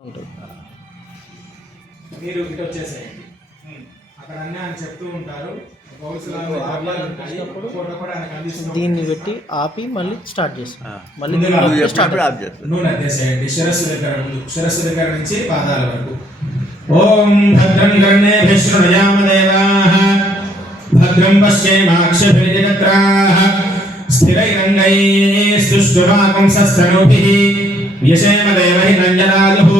ఉంటుంది. మీరు ఇటు వచ్చేసేయండి. అక్కడ అన్నీ ఆయన చెప్తూ ఉంటారు. దీన్ని పెట్టి ఆపి మళ్ళీ స్టార్ట్ చేస్తాం. మళ్ళీ నూనె వేసేయండి. శిరస్సు దగ్గర నుంచి పాదాల వరకు. ఓం భద్రం కర్ణేభిః శృణుయామ దేవాః భద్రం పశ్యేమాక్షభిర్యజత్రాః స్థిరైరంగైస్తుష్టువాపుంసస్తనూభిः యశేమ దేవహిరంజనాదుః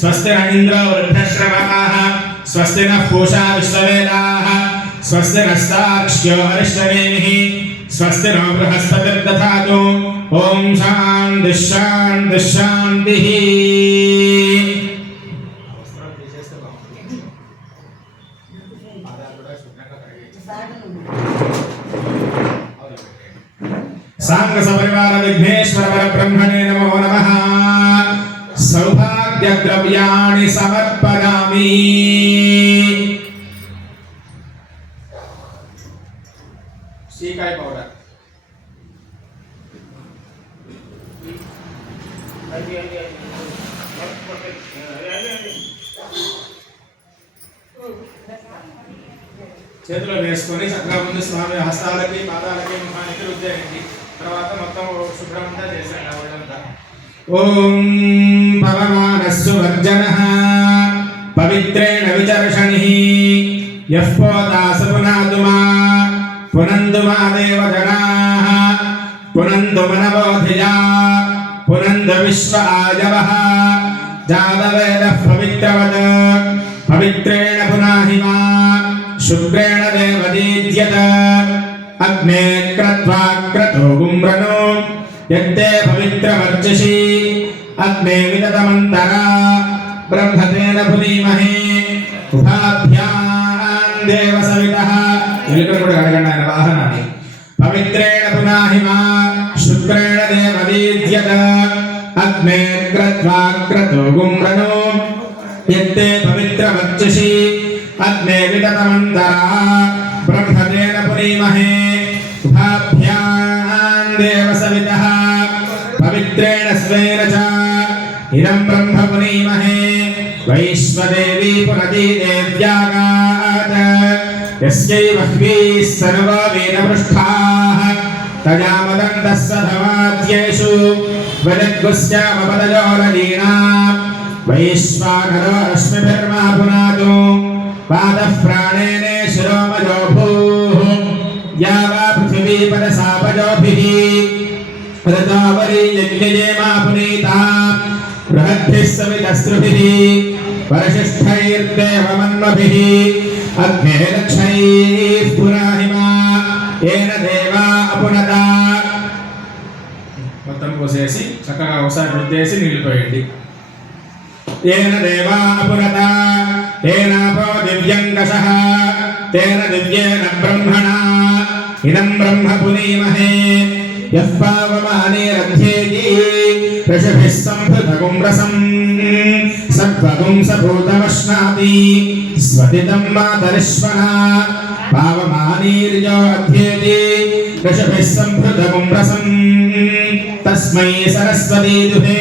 స్వస్తి ఇంద్రో వృద్ధశ్రవాः స్వస్తి నః పూషా విశ్వవేదాः స్వస్తి నస్తాక్ష్యో అరిష్టనేమిః స్వస్తి నో బృహస్పతిర్దధాతు. ఓం శాంతి శాంతి శాంతిః. సాంగ సపరివార విఘ్నేశ్వర పరబ్రహ్మణే నమో నమః. సౌభాగ్య ద్రవ్యాణి సమర్పయామి. సీకాయ పౌడర్ చేతిలో వేసుకొని చక్కగా ముందు స్వామి హస్తాలకి పాదాలకి ముఖానికి రుద్దేయండి. తర్వాత మొత్తం శుభ్రంగా చేశాడు వాళ్ళంతా. ఓం పవమానస్సు వర్జనః పవిత్రేణ విచర్షణిః యః పోతాస పునాతుమా పునందుమా దేవజనాః పునందు మనవోధియా పునందు విశ్వ ఆజవః జాతవేదః పవిత్రవత్ పవిత్రేణ పునాహిమా శుక్రేణ దేవదీద్యత అగ్నే క్రత్వా క్రతో గుమ్రనో యత్తే పవిత్రవర్చసి అగ్నే విదతమంతరా బ్రహ్మతేన పునీమహే ఉభాభ్యాం దేవ సవితః. ఎలుకను కూడా అడగండి ఆయన వాహనాన్ని. పవిత్రేణ పునాహిమా శుక్రేణ దేవదీద్యత అగ్నే క్రత్వా క్రతో గుమ్రనో యత్తే పవిత్రవర్చసి అగ్నే విదతమంతరా బ్రహ్మతేన పునీమహే ఉభాభ్యాం దేవ సవితః. పవిత్రేణ స్వేన చ ఇదం బ్రహ్మ పునీమహే వైశ్వదేవీ పునతి దేవ్యాగాత్ యస్యై వహ్వీః సర్వా వేదపృష్ఠాః తజామదంతః సధవాద్యేషు వదద్గుస్యామపదజోరలీనాం వైశ్వానరో రశ్మిభిర్మా పునాతు పాదః ప్రాణేనే శిరోమజో భూః యావా పృథివీ పదసాపజోభిః రతావరీ యజ్ఞజేమా పునీతా బృహద్భిః సవితస్త్రుభిః వరశిష్ఠైర్దేవమన్మభిః అగ్నే లక్షైః పురాహిమా ఏన దేవా అపునత. మొత్తం పోసేసి చక్కగా ఒకసారి రుద్దేసి నీళ్లు పోయండి. ఏన దేవా అపునత తేనాపో దివ్యంగశః తేన దివ్యేన బ్రహ్మణా ఇదం బ్రహ్మ పునీమహే యః పావమానేరధ్యేతి ఋషిభిః సంభృతగుంరసం సత్వగుంసభూతమశ్నాతి స్వతితం మాతరిష్వనా పావమానీర్యో అధ్యేతి ఋషిభిః సంభృతగుంరసం తస్మై సరస్వతీ దుహే.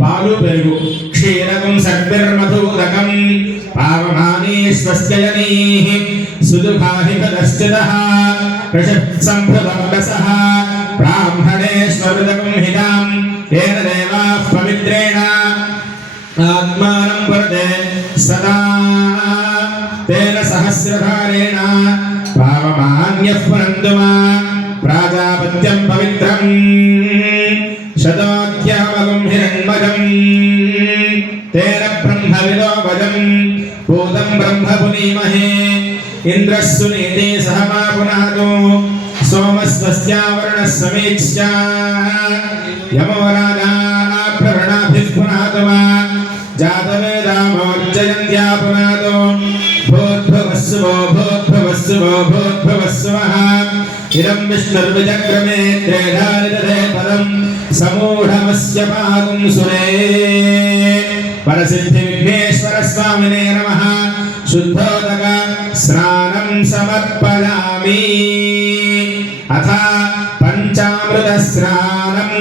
పాలు పెరుగు క్షీరకం సద్భిర్మధూరకం పావమానీ స్వస్యయనీః సుదుఃఖాహి పదశ్చితః ఋషిః సంభృతమగసః బ్రాహ్మణేష్వమృతకం హితాం తేన దేవాః పవిత్రేణ ఆత్మానం వరదే సదా తేన సహస్రధారేణ పావమాన్యః పునందుమా ప్రాజాపత్యం పవిత్రం శతోద్యామగం హిరణ్మజం తేన బ్రహ్మవిదో వజం భూతం బ్రహ్మ పునీమహే ఇంద్రస్సు నీతి సహమా పునాతు సోమస్వస్యావరుణः సమీక్ష్య యమో రాజా ప్రవృణాభిః పునాతు జాతవేదామోర్జయంత్యా పునాతు భూద్భువస్సువో భూద్భువస్సువో భూద్భువస్సువః ఇదం విష్ణుర్విచక్రమే త్రేధారిదధే పదం సమూఢమస్య పాదం సురే. పరసిద్ధి విఘ్నేశ్వర స్వామినే నమః. శుద్ధోదక స్నానం సమర్పయామి. అథ పంచామృత స్నానం.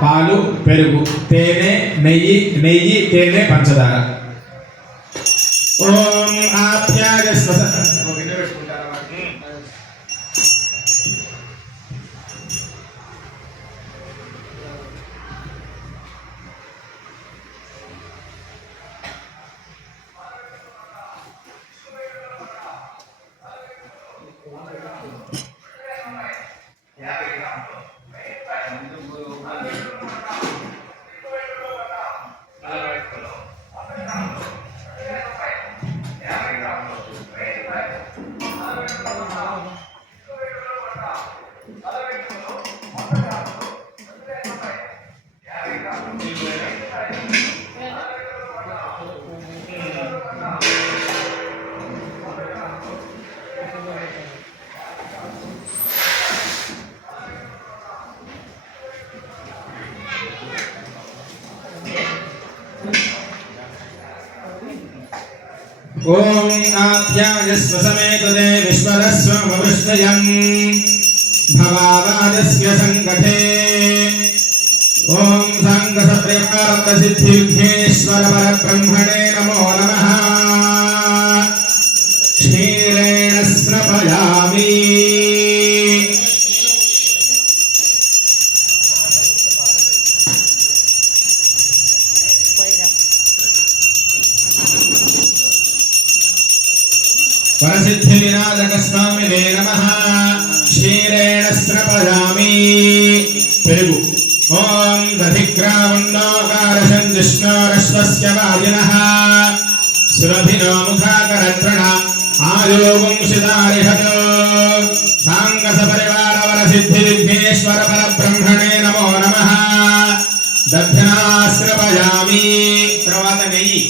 పాలు పెరుగు తేనె నెయ్యి తేనె పంచదార ఓం ఆప్యాయ ఓం ఆప్యాయస్వ సమేతదే విశ్వరస్వమవిష్ణయం భవావాదస్య సంకటే ఓం సాంగసప్రకారసిద్ధివిఘ్నేశ్వర పరబ్రహ్మణే నమో నమః క్షీరేణ స్నపయామి వరసిద్ధివినాయక స్వామినే నమః క్షీరేణ స్నపయామి పెరుగు ఓం దధిగ్రావన్నోకారశం జిష్ణోరశ్వస్య వాజినః సురభినో ముఖాకరత్రణ ఆయోగుంసిదారిహతో సాంగసపరివార వరసిద్ధివిఘ్నేశ్వర పరబ్రహ్మణే నమో నమః దధ్నాశ్రపయామి తర్వాత నెయ్యి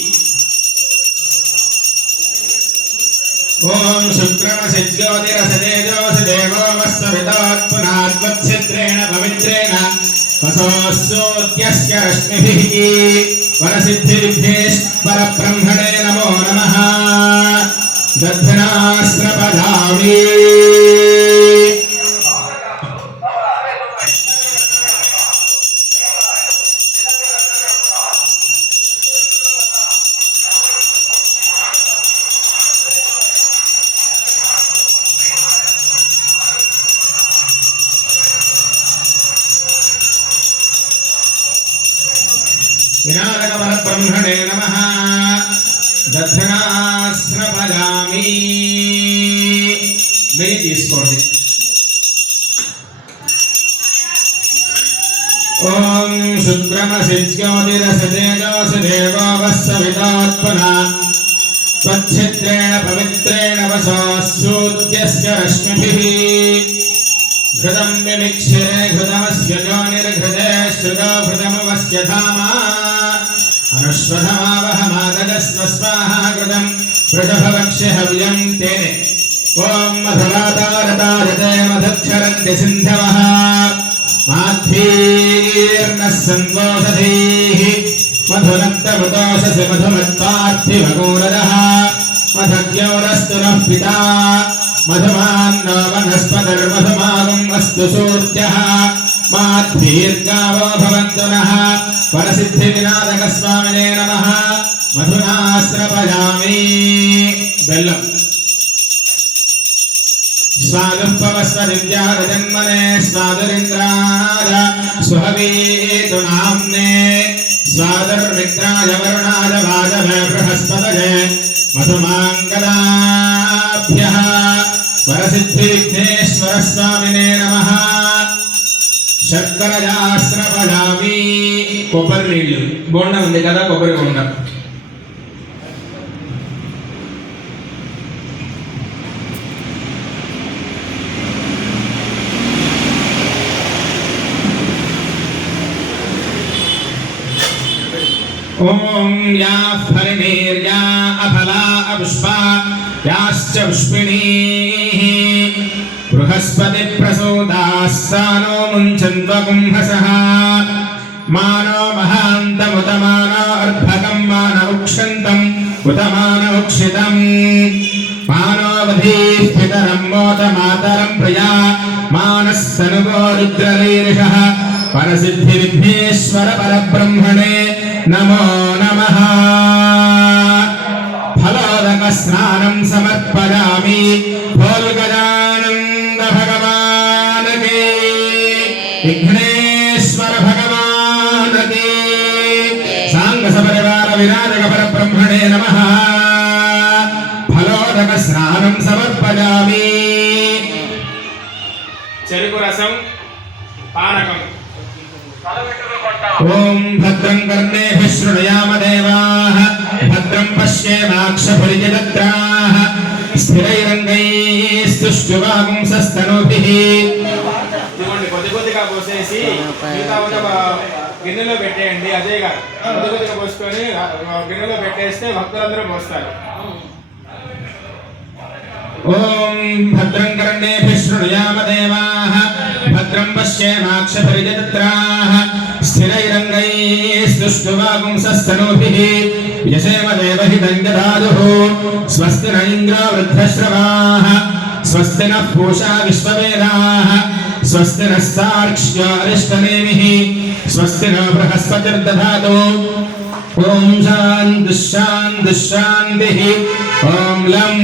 ఓం శుక్రమసిజ్యోతిరసతేజోసి దేవోమస్తవితాత్పునాద్వత్సిద్రేణ పవిత్రేణ వసోస్సోత్యస్య రశ్మిభిః వరసిద్ధివిఘ్నేశ్వర బ్రహ్మణే నమో నమః దధ్నాశ్రపయామి వినాయక పరబ్రహ్మణే నమః దధ్నాశ్రపయామి నెయ్యి తీసుకోండి ఓం శుక్రమసిజ్యోతిరసతేజోసి దేవోమస్తవితాత్పునా త్వచ్ఛిద్రేణ పవిత్రేణ వసోస్సూద్యస్య రశ్మిభిః घृतं विमिक्षिरे घृतमस्य योनिर्घृते श्रुतो घृतमवस्य धामा अनुश्वधमावहमादगस्व स्वाहा घृतं प्रजभवक्ष्य हव्यं तेने ॐ मधुरातारतारते मधुक्षरन्ति सिन्धवः माध्वीर्नः सन्त्वोषधीः मधुनक्तमुतोषसि मधुमत्पार्थिवगूरदः मधुद्यौरस्तु नः पिता मधुमान्नो वनस्पतिर्मधुमागम् अस्तु सूर्यः माध्वीर्गावो भवन्तु नः वरसिद्धिविनायक स्वामिने नमः मधुनाश्रपयामि बेल्लम् स्वादुपवस्वदिव्याजन्मने स्वादुरिन्द्राय सुहवीतु नाम्ने स्वादुर्मित्राय वरुणाय वाजवे बृहस्पतये मधुमाङ्गलाभ्यः वरसिद्धिविघ्नेश्वर स्वामिने नमः शर्करयास्रपयामि కొబ్బరి నీళ్ళు బోండం ఉంది కదా కొబ్బరి బోండం ఓం యా ఫలినీర్యా అఫలా అపుష్పా యాశ్చ పుష్పిణీః బృహస్పతి ప్రసూదాస్సానో ముంచన్వకుంహసః మానో మహాంతముతమానో అర్భకం మాన ఉక్షంతం ఉతమాన ఉక్షితం మానోవధీః పితరం మోత మాతరం ప్రియా మానస్సనుగో రుద్రరీరిషః परसिद्धि विघ्नेश्वर परब्रह्मणे नमो नमः। फलोदक स्नानं समर्पयामि बोल गजानंद भगवान के विघ्नेश्वर भगवान के सांग सपरिवार विराजक परब्रह्मणे नमः। फलोदक स्नानं समर्पयामि। చెరుకు రసం పానకం। ఓం భద్రం కర్ణేభిః శృణుయామ దేవాః భద్రం పశ్యేమాక్షభిర్యజత్రాః స్థిరైరంగైస్తుష్టువాగుంసస్తనూభిః। ఇదిగోండి కొద్ది కొద్దిగా పోసేసి మిగతా ఉన్న గిన్నెలో పెట్టేయండి। అదేగా కొద్ది కొద్దిగా పోసుకొని గిన్నెలో పెట్టేస్తే భక్తులందరూ పోస్తారు। ఓం భద్రం కర్ణేభిః శృణుయామ దేవాః భద్రం పశ్యేమాక్షభిర్యజత్రాః స్థిరైరంగైస్తుష్టువాగుంసస్తనూభిః। యశేమ దేవహితం దదాతుః స్వస్తి న ఇంద్రో వృద్ధశ్రవాః స్వస్తి నః పూషా విశ్వవేదాః స్వస్తి నస్తార్క్ష్యో అరిష్టనేమిః స్వస్తి న బృహస్పతిర్దధాతు। ఓం శాంతి శాంతి శాంతి। ఓం లం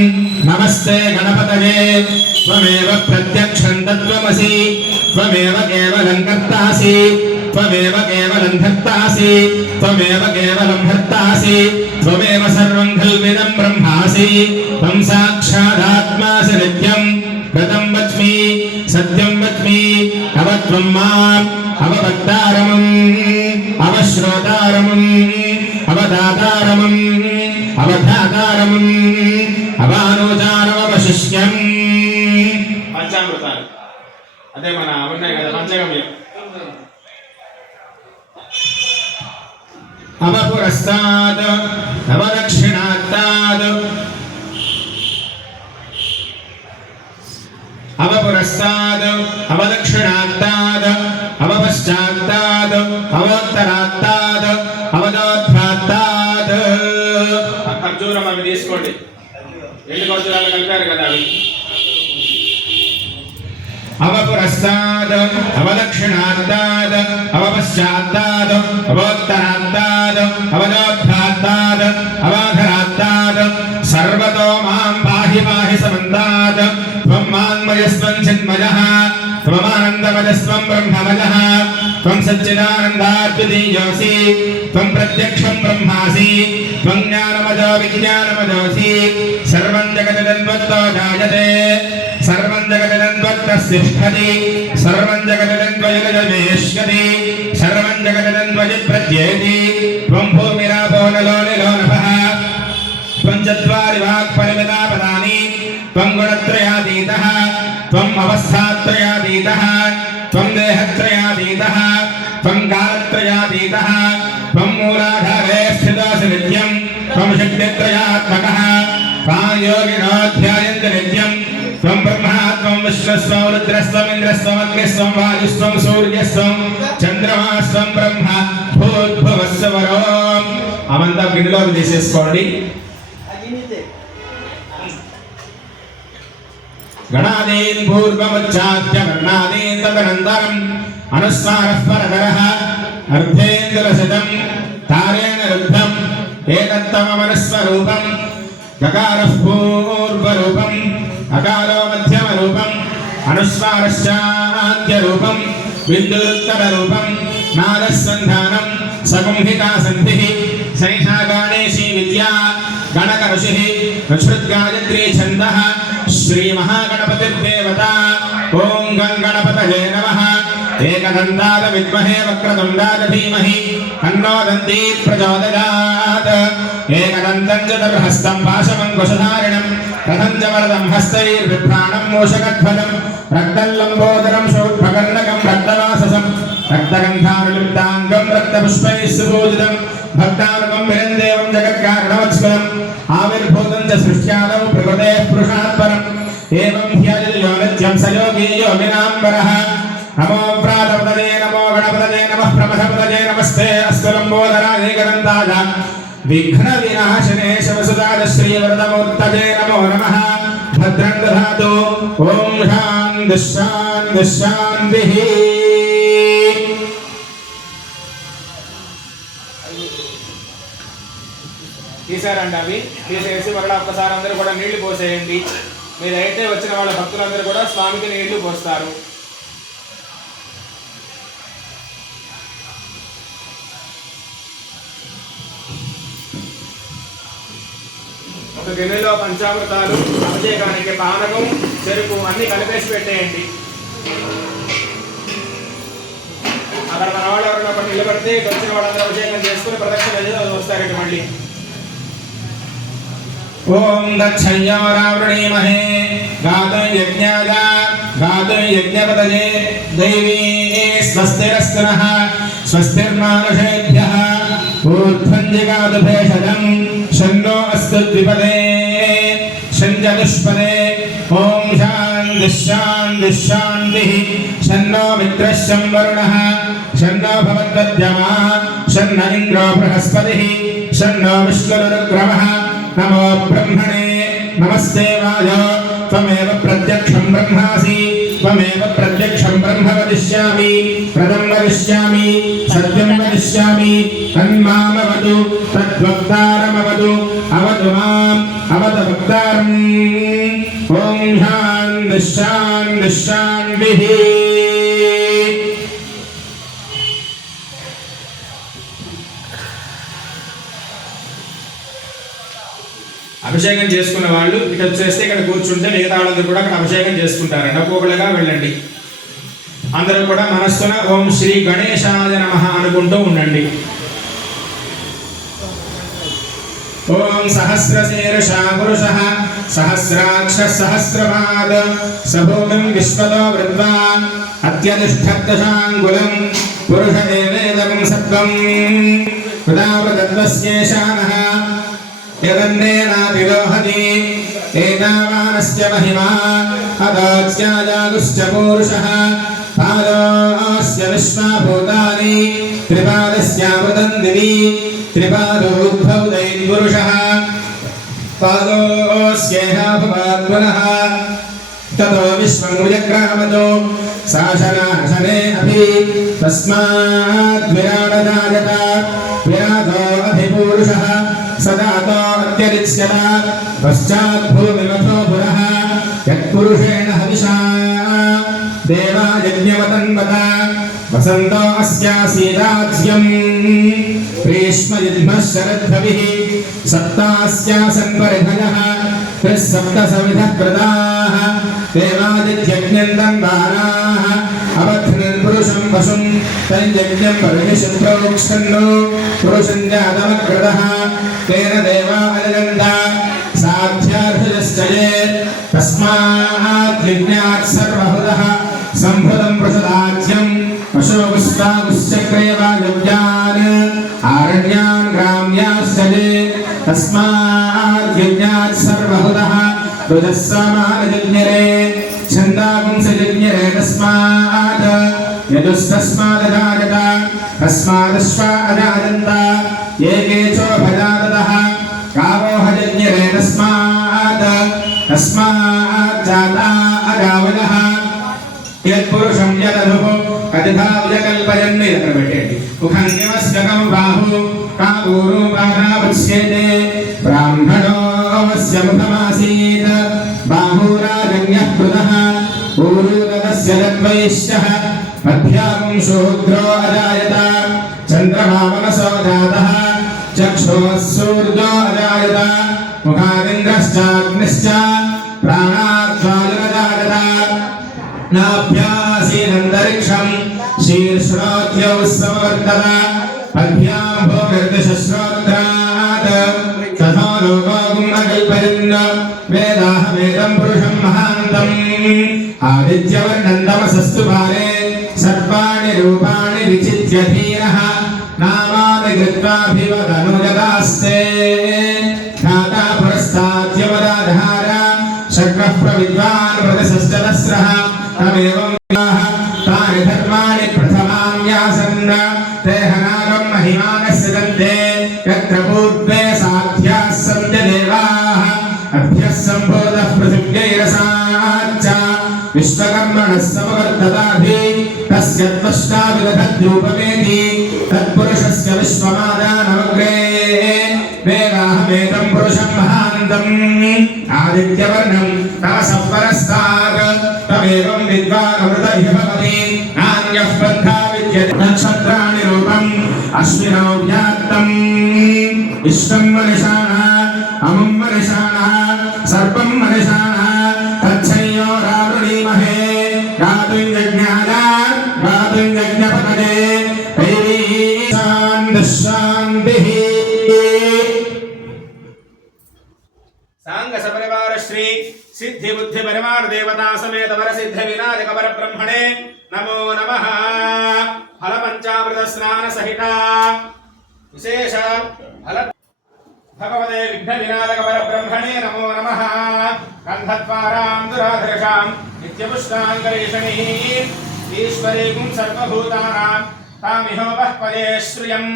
నమస్తే గణపతయే త్వమేవ ప్రత్యక్షం తత్వమసి త్వమేవ కేవలం కర్తాసి త్వమేవ కేవలం ధర్తాసి త్వమేవ కేవలం హర్తాసి త్వమేవ సర్వం ఖల్విదం బ్రహ్మాసి త్వం సాక్షాదాత్మాసి నిత్యం కృతం వచ్మి సత్యం వచ్మి అవత్వం మాం అవభక్తారమం అవశ్రోతారమం అవదాతారమం అవధాతారమం అవానోచారమవశిష్యం। పంచామృతాలు అదే మన ఉన్నాయి కదా పంచగవ్యం। అవపురస్తాద్ అవదక్షిణాత్తాద్ అవపురస్తాద్ అవదక్షిణాత్తాద్ అవపశ్చాత్తాద్ అవోత్తరాత్తాద్ అవదోద్భాత్తాద్। ఖర్జూరం అవి తీసుకోండి, ఎండు ఖర్జూరాలు కలిపారు కదా అవి। అవపురస్తాద్ అవదక్షిణాత్తాద్ అవపశ్చాత్తాద్ అవోత్తరాత్తాద్ అవదోద్భాత్తాద్ అవాధరాత్తాద్ సర్వతో మాం పాహి పాహి సమంతాద్ త్వం మాన్మయస్త్వం చిన్మయః త్వమానందమయస్త్వం బ్రహ్మమయః త్వం సచ్చిదానందాద్వితీయోసి త్వం ప్రత్యక్షం బ్రహ్మాసి త్వం జ్ఞానమదో విజ్ఞానమదోసి సర్వం జగదన్వత్తో జాయతే సర్వం జగదన్వత్తస్తిష్ఠతి సర్వం జగదన్వయుగజమేష్యతి సర్వం జగదన్వజి ప్రత్యేతి త్వం భూమిరాపో నలో నిలో నభః త్వం చత్వారి వాక్పరిమితా పదాని త్వం గుణత్రయాతీతః త్వం అవస్థాత్రయాతీతః త్వం దేహత్రయాతీతః త్వం కాలత్రయాతీతః త్వం మూలాధారే స్థితోऽసి నిత్యం త్వం శక్తిత్రయాత్మకः తాం యోగినో ధ్యాయంతి నిత్యం త్వం బ్రహ్మా త్వం విశ్వస్వం రుద్రస్వం ఇంద్రస్వం అగ్నిస్వం వాయుస్వం సూర్యస్వం చంద్రమాస్వం బ్రహ్మ భూద్భువస్వరం। అవంతా గిన్నెలోకి తీసేసుకోండి। గణాదీన్ పూర్వముచ్చాద్య వర్ణాదీన్ తదనంతరం అనుస్వారః పరతరః అర్ధేంద్రసితం తారేణ రుద్ధం ఏతత్తమమనుస్వరూపం గకారః పూర్వరూపం అకారో మధ్యమరూపం అనుస్వారశ్చాద్యరూపం బిందురుత్తరరూపం నాదస్సంధానం సగుంహితా సంధిః సైషా గణేశీ విద్యా గణక ఋషిః ఋషృద్గాయత్రీ ఛందః శ్రీ మహాగణపతిర్దేవత। ఓం గం గణపతయే నమః। ఏకదంతాద విద్మహే వక్రతుండాద ధీమహి తన్నో దంతీ ప్రచోదయాత్। ఏకదంతం చతుర్హస్తం పాశమంకుశధారిణం రథం చ వరదం హస్తైర్విభ్రాణం మూషకధ్వజం రక్తం లంబోదరం శూర్పకర్ణకం రక్తవాససం రక్తగంధానులిప్తాంగం రక్తపుష్పైః సుపూజితం భక్తానుగం విరందేవం జగత్కారణవత్స్కరం ఆవిర్భూతం చ సృష్ట్యాదౌ ప్రకృతేః పురుషాత్ పరం ఏవం హ్యజయో నిత్యం స యోగీ యోగినాంబరః। నమో ప్రాతపదయే నమో గణపతయే నమః ప్రమథపదయే నమస్తే అస్తు లంబోదరాయ ఏకదంతాయ విఘ్న వినాశనే శివసుదాయ శ్రీవరదమూర్తయే నమో నమః। భద్రం దధాతు। ఓం శాంతి శాంతి శాంతి। తీసారండి. అవి తీసేసి మరలా ఒక్కసారి అందరూ కూడా నీళ్లు పోసేయండి. మీరైతే వచ్చిన వాళ్ళ భక్తులందరూ కూడా స్వామికి నీళ్లు పోస్తారు. ఒక గిన్నెలో పంచామృతాలు, అభిషేకానికి పానకం, చెరుకు అన్ని కలిపేసి పెట్టేయండి. అక్కడ మన వాళ్ళు ఎవరైనా ఒకటి నిలబడితే వచ్చిన వాళ్ళందరూ అభిషేకం చేసుకుని ప్రదక్షిణ వస్తారండి. మళ్ళీ ఓం దక్షయ్యవరావృణీమహే గాతుం యజ్ఞాయ గాతుం యజ్ఞపతయే దేవీ స్వస్తిరస్తనః స్వస్తిర్మానుషేభ్యః ఊర్ధ్వం జిగాతు భేషజం షన్నో అస్తు ద్విపదే షంజదుష్పదే ఓం శాంతి శాంతి శాంతిః షన్నో మిత్రః శం వరుణః షన్నో భవద్వద్యమా షన్న ఇంద్రో బృహస్పతిః షన్నో విష్ణురుగ్రమః నమో బ్రహ్మణే నమస్తే వాయ త్వమేవ ప్రత్యక్షం బ్రహ్మాసి త్వమేవ ప్రత్యక్షం బ్రహ్మ వదిష్యామి ప్రథం వదిష్యామి సత్యం వదిష్యామి తన్మామవతు తద్వక్తారమవతు అవతు మాం అవత వక్తారం ఓం శాంతి శాంతి శాంతిః. అభిషేకం చేసుకున్న వాళ్ళు ఇటు వచ్చేస్తే ఇక్కడ కూర్చుంటే మిగతా వాళ్ళందరూ కూడా అక్కడ అభిషేకం చేసుకుంటారండి. ఒక్కొక్కరుగా వెళ్ళండి. అందరూ కూడా మనస్సున ఓం శ్రీ గణేశాయ నమః అనుకుంటూ ఉండండి. ఓం సహస్రశీర్షా పురుషః సహస్రాక్ష సహస్రపాద్ సభూమిం విశ్వతో వృత్వా అత్యతిష్ఠత్తశాంగులం పురుష ఏవేదం సత్వం కృతావృతత్వస్యేషానః యదన్నేనాతిరోహతి ఏతావానస్య మహిమా అదాస్యాజాగుశ్చ పూరుషః పాదోస్య విశ్వాభూతాని త్రిపాదస్యామృతం దివి త్రిపాదోద్భవదైన్ పురుషः పాదోస్యేహాభవాత్మనః తతో విశ్వం విజగ్రామతో శాసనాశనే అపి తస్మాత్ విరాడజాయత విరాదో అధిపూరుషः సదాతో అత్యరిచ్యత పశ్చాత్ భూమిమథో పురః యత్పురుషేణ హవిషా దేవా యజ్ఞవతన్వత వసంతో అస్యాసీదాజ్యం గ్రీష్మయుధ్మః శరద్భవిః సప్తాస్యాసన్ పరిధయః త్రిసప్తసవిధః ప్రదాః దేవాదిత్యజ్ఞం దానాః అవధ్నన్ పురుషం పశుం తన్యజ్ఞం పరమిషం ప్రోక్షన్నో పురుషం జాతమగ్రదః తేన దేవా అలగంద సాధ్యార్థయశ్చయే తస్మాత్ యజ్ఞాత్ సర్వహృదః సంభృతం ప్రసదాజ్యం పశోపుష్పాగుశ్చక్రేవాయువ్యాన్ ఆరణ్యాన్ గ్రామ్యాశ్చయే తస్మాత్ యజ్ఞాత్ సర్వహృదః రుజస్సమానజజ్ఞరే ఛందాపుంసజజ్ఞరే తస్మాత్ యజుస్తస్మాదజాయత తస్మాదశ్వా అజాయంత ఏకేచోభజాతతః గావోహజజ్ఞరే తస్మాత్ జాతా అజావజః యత్పురుషం యదనుః కథా విజకల్పయన్ ఎక్కడ పెట్టండి ముఖం నిమస్కం బాహు కాపూరు బాధావచ్యేతే బ్రాహ్మణో అవస్య ముఖమాసీత్ బాహురాజన్యః కృతః ఊరూదస్య దద్వైశ్యః మధ్యాకం శూద్రో అజాయత చంద్రమామనసో జాతః చక్షుః సూర్యో అజాయత ముఖాదింద్రశ్చాగ్నిశ్చ ప్రాణాద్వాయురజాయత నాభ్యాసీనంతరిక్షం శీర్ష్ణోద్యౌ సమవర్తత అభ్యాం భోగర్దశ్రోత్రాత్ తథా లోకోగం అకల్పయన్ వేదాహమేదం పురుషం మహాంతం ఆదిత్యవర్ణం తమసస్తు బాలే సర్వాణి రూపాణి విచిత్య ధీరః నామాని కృత్వాభివదనుజదాస్తే ఖ్యాతా పురస్తాద్యవదాధార శక్రః ప్రవిద్వాన్ ప్రతిసశ్చదస్రః తమేవం తాని ధర్మాణి ప్రథమాన్యాసన్న తేహనాగం మహిమానస్య దంతే యత్ర పూర్వే సాధ్యాः సంత్య దేవాः అభ్యः సంభూతః పృథివ్యైరసాచ్చ విశ్వకర్మణः సమవర్తతాభి తస్య త్వష్టావిదధద్రూపమేతి तत्पुरुषस्य विश्वमादानवग्रे वेदाहमेतं पुरुषं महान्तम् आदित्यवर्णं तमसः परस्तात् तमेवं विद्वानमृत इह भवति नान्यः पन्था विद्यते नक्षत्राणि रूपम् अश्विनौ व्यात्तम् इष्टं मनिषाणः अमुं मनिषाणः सर्पं मनिषाणः तच्छयोरावृणीमहे गातुं यज्ञपतये दैवी शान्तिः सांग सपरिवार श्री सिद्धि बुद्धि परिवार देवता समेत वर सिद्ध विनायक वर ब्रह्मणे नमो नमः फल पंचामृत स्नान सहित विशेष फल भगवते विघ्न विनायक वर ब्रह्मणे नमो नमः गंधद्वारां दुराधर्षां नित्यपुष्टाङ्गरेषणिः ईश्वरीं सर्वभूतानां तामिहोपः पदे श्रियम्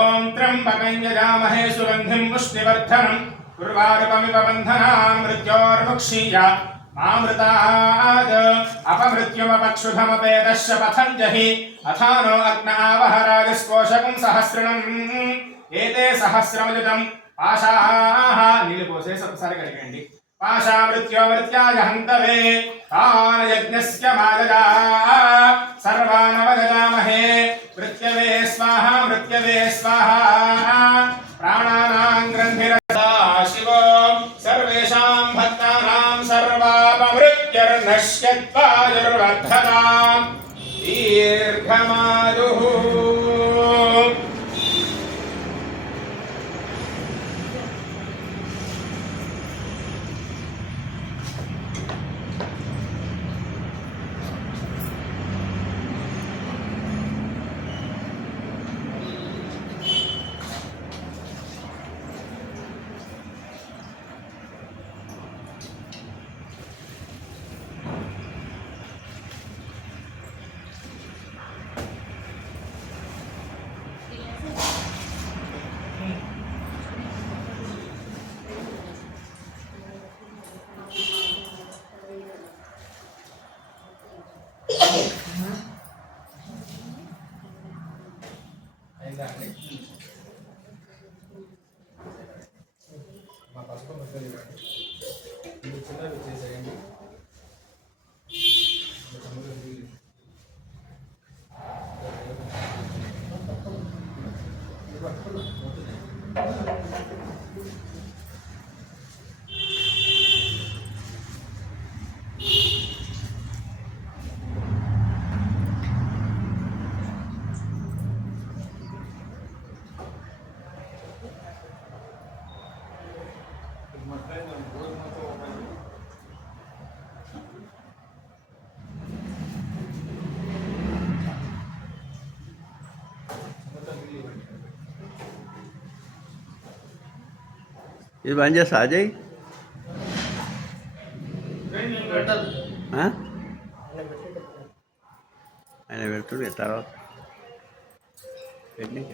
ॐ त्र्यम्बकं यजामहे सुगन्धिं पुष्टिवर्धनम् उर्वारुकमिव बन्धनान् मृत्योर्मुक्षीय मामृतात् अपमृत्युमपक्षुधमपेदश्च पथञ्जहि अथानो अग्न आवह राजस्कोशकं सहस्रणम् एते सहस्रमयुतं पाशाः नीलकोशे संसार करिकंडी पाशा मृत्योमृत्याय हन्तवे तान् यज्ञस्य माददा सर्वानवददामहे मृत्यवे स्वाहा प्राणानां ग्रन्थिरसा शिवो सर्वेषां भक्तानां सर्वापमृत्युर्नश्यत्वायुर्वर्धतां दीर्घमायुः మా పసుపు ముక్కలు ఇవ్వండి ఇది చిన్నవి చేసేయండి ఇది బంద్ చేస్తా అజయ్ ఆయన పెడుతుంది తర్వాత పెట్టిన